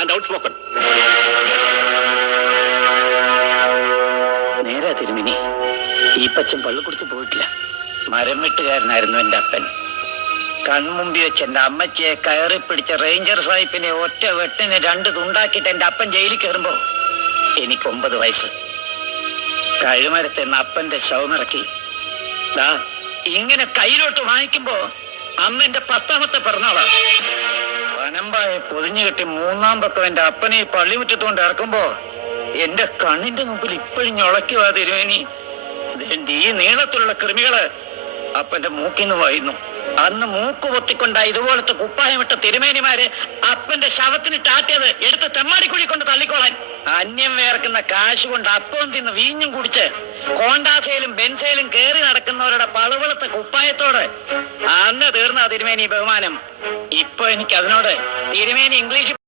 and outspoken. നേരാ തിരുമിനി. ഈ പച്ചൻ പള്ളിക്കുടുത്ത് പോയിട്ടില്ല. മരം വെട്ടുകാരനായിരുന്നു എൻ്റെ അപ്പൻ. കൺമുമ്പി വെച്ച് എൻ്റെ അമ്മച്ചിയെ കയറി പിടിച്ച റേഞ്ചർ സാഹിബിനെ ഒറ്റ വെട്ടിന് 2 തുണ്ടാക്കിയിട്ട് എൻ്റെ അപ്പൻ ജയിലിൽ കയറുമ്പോ എനിക്ക് 9 വയസ്സ്. കഴുമരത്തെ അപ്പന്റെ ശവമിറക്കി ഇങ്ങനെ കയ്യിലോട്ട് വാങ്ങിക്കുമ്പോ അന്ന് എന്റെ 10ാമത്തെ പിറന്നാളാ. വനമ്പായെ പൊതിഞ്ഞു കെട്ടി 3ാം പക്കം എന്റെ അപ്പനെ പള്ളിമുറ്റത്തുകൊണ്ട് ഇറക്കുമ്പോ എന്റെ കണ്ണിന്റെ മുമ്പിൽ ഇപ്പോഴും ഞൊളയ്ക്കുവാ തിരുവേനി. ഈ നീളത്തിലുള്ള കൃമികള് അപ്പന്റെ മൂക്കിന്ന് വായുന്നു. അന്ന് മൂക്ക് പൊത്തിക്കൊണ്ട ഇതുപോലത്തെ കുപ്പായമിട്ട തിരുമേനിമാര് അപ്പന്റെ ശവത്തിന് ടാറ്റിയത് എടുത്ത് തെമ്മാടിക്കുഴി കൊണ്ട് തള്ളിക്കോളാൻ. അന്യം വേർക്കുന്ന കാശ് കൊണ്ട് അപ്പം തിന്ന് വീഞ്ഞും കുടിച്ച് കോണ്ടാസയിലും ബെൻസയിലും കേറി നടക്കുന്നവരുടെ പളുവളത്തെ കുപ്പായത്തോട് അന്ന് തീർന്ന തിരുമേനി ബഹുമാനം. ഇപ്പൊ എനിക്ക് അതിനോട് തിരുമേനി ഇംഗ്ലീഷ്